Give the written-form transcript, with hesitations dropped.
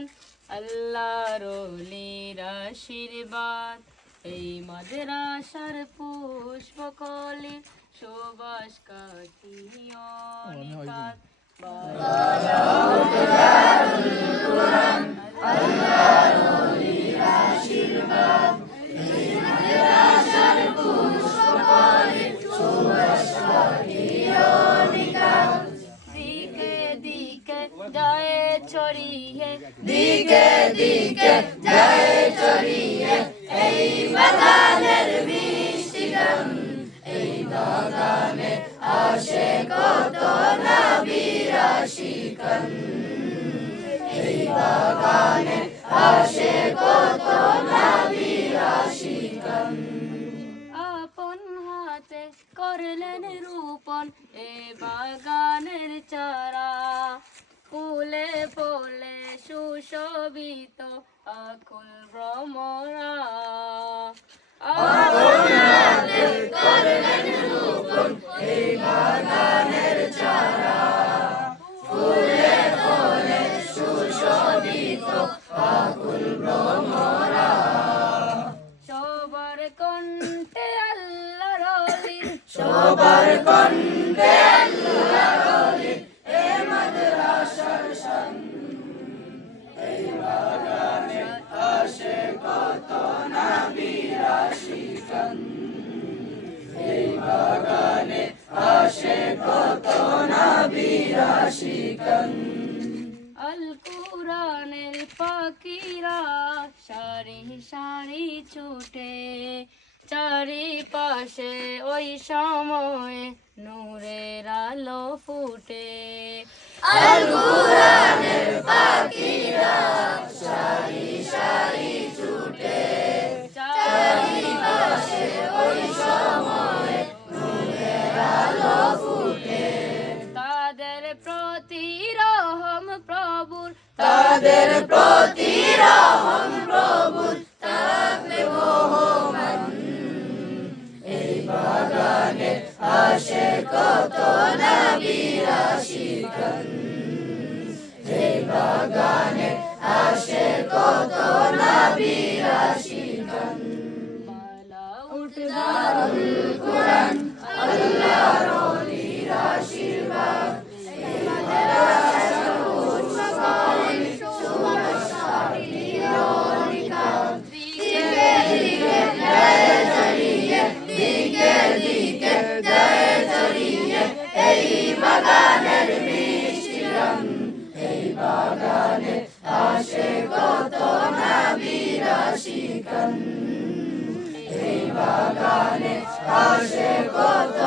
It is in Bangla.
গান আল্লাহর ওলির আশীর্বাদ এই মাদ্রাসার পুষ্পকলি সুবাস কাটিও নিকাত দিকে দিকে যায় ছড়িয়ে দিকে দিকে যায় ছড়িয়ে এই বাগানের মিষ্টি গান এই বাগানে আসে কত নবীর আশিকান এই বাগানে আসে কত নবীর আশিকান আপন হাতে করলেন রূপন এ বাগানের চারা ফুলে ফুলে সুশোভিত আকুল ভ্রমরা আপন হাতে করলেন রূপন এই বাগানের চারা ফুলে ফুলে সুশোভিত আকুল ভ্রমরা সবার কণ্ঠে আল্লাহর ওলি সবার কণ্ঠে আল্লাহর ওলি এ মাদ্রাসার শান এই বাগানে আসে কত নবীর আশিকান এই বাগানে আসে কত নবীর আশিকান আল কুরআনের পাখিরা সারি সারি ছুটে চারিপাশে ওই সময় নূরের আলো ফুটে আল কুরআনের পাখিরা সারি সারি ছুটে চারিপাশে ওই সময় নূরের আলো ফুটে তাদের প্রতি রহম প্রভুর তাদের প্রতি রহম প্রভুর থাকবে বহমান এই বাগানে আসে কত নবীর আশিকান এই বাগানে আসে কত নবীর আশিকান মালা দারুল কুরআন আল্লাহর ওলির আশীর্বাদ এই মাদ্রাসার পুষ্পকলি সুবাস কাটিও নিকাত দিকে দিকে যায় ছড়িয়ে দিকে দিকে যায় ছড়িয়ে এই বাগানের মিষ্টি গান এই বাগানে আসে কত নবীর আশিকান এই বাগানে আসে কত